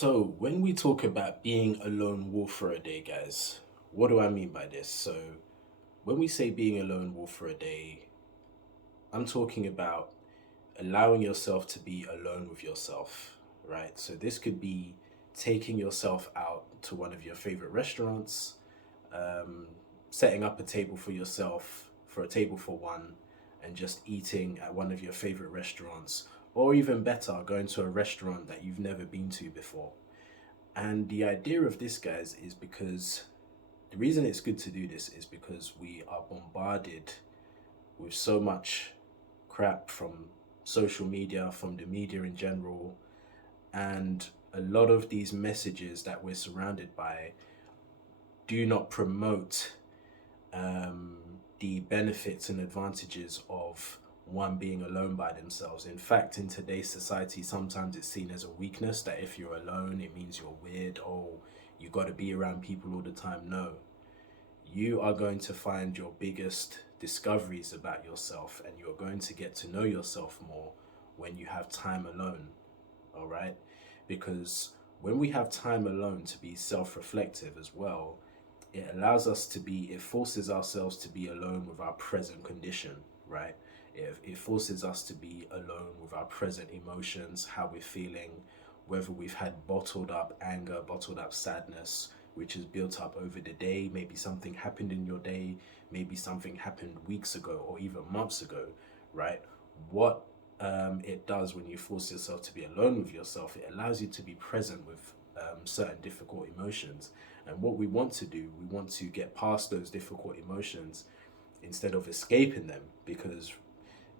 So, when we talk about being a lone wolf for a day, guys, what do I mean by this? So, when we say being a lone wolf for a day, I'm talking about allowing yourself to be alone with yourself, right? So, this could be taking yourself out to one of your favorite restaurants, um, setting up a table for yourself, for a table for one, and just eating at one of your favorite restaurants, or even better, going to a restaurant that you've never been to before. And the idea of this, guys, is because the reason it's good to do this is because we are bombarded with so much crap from social media, from the media in general, and a lot of these messages that we're surrounded by do not promote um, the benefits and advantages of one being alone by themselves. In fact, in today's society, sometimes it's seen as a weakness that if you're alone, it means you're weird. Oh, you got to be around people all the time. No, you are going to find your biggest discoveries about yourself and you're going to get to know yourself more when you have time alone. All right, because when we have time alone to be self-reflective as well, it forces ourselves to be alone with our present condition, right? It forces us to be alone with our present emotions, how we're feeling, whether we've had bottled up anger, bottled up sadness, which is built up over the day. Maybe something happened in your day, maybe something happened weeks ago or even months ago, right? What it does when you force yourself to be alone with yourself, it allows you to be present with certain difficult emotions. And what we want to do, we want to get past those difficult emotions instead of escaping them, because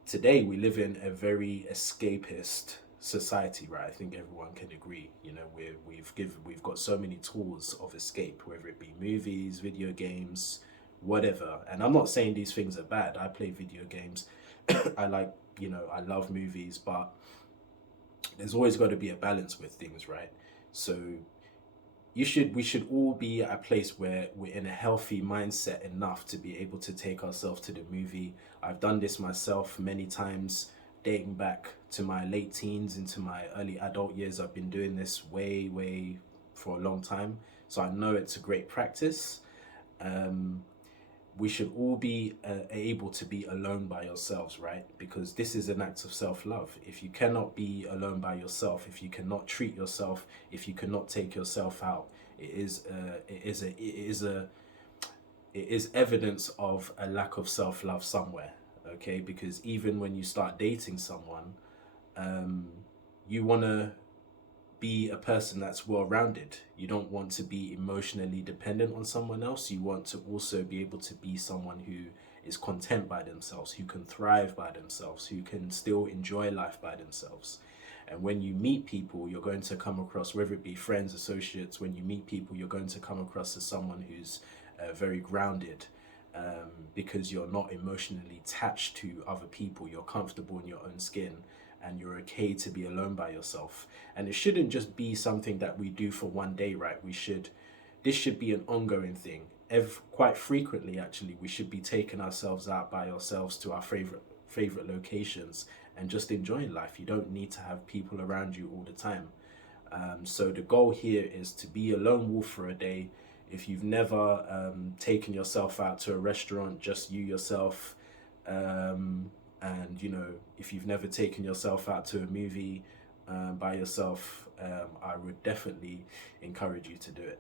today we live in a very escapist society, right? I think everyone can agree. You know, we've got so many tools of escape, whether it be movies, video games, whatever. And I'm not saying these things are bad. I play video games. I like, I love movies, but there's always got to be a balance with things, right? So we should all be at a place where we're in a healthy mindset enough to be able to take ourselves to the movie. I've done this myself many times, dating back to my late teens into my early adult years. I've been doing this way for a long time, so I know it's a great practice. um we should all be able to be alone by yourselves, right? Because this is an act of self-love. If you cannot be alone by yourself, if you cannot treat yourself, if you cannot take yourself out, it is evidence of a lack of self-love somewhere. Okay, because even when you start dating someone, um you want to be a person that's well rounded. You don't want to be emotionally dependent on someone else. You want to also be able to be someone who is content by themselves, who can thrive by themselves, who can still enjoy life by themselves. And when you meet people, you're going to come across, whether it be friends, associates, when you meet people, you're going to come across as someone who's very grounded, because you're not emotionally attached to other people. You're comfortable in your own skin and you're okay to be alone by yourself. And it shouldn't just be something that we do for one day, right? This should be an ongoing thing. Quite frequently, actually, we should be taking ourselves out by ourselves to our favorite locations and just enjoying life. You don't need to have people around you all the time. So the goal here is to be a lone wolf for a day. If you've never taken yourself out to a restaurant, just you yourself, and if you've never taken yourself out to a movie by yourself, I would definitely encourage you to do it.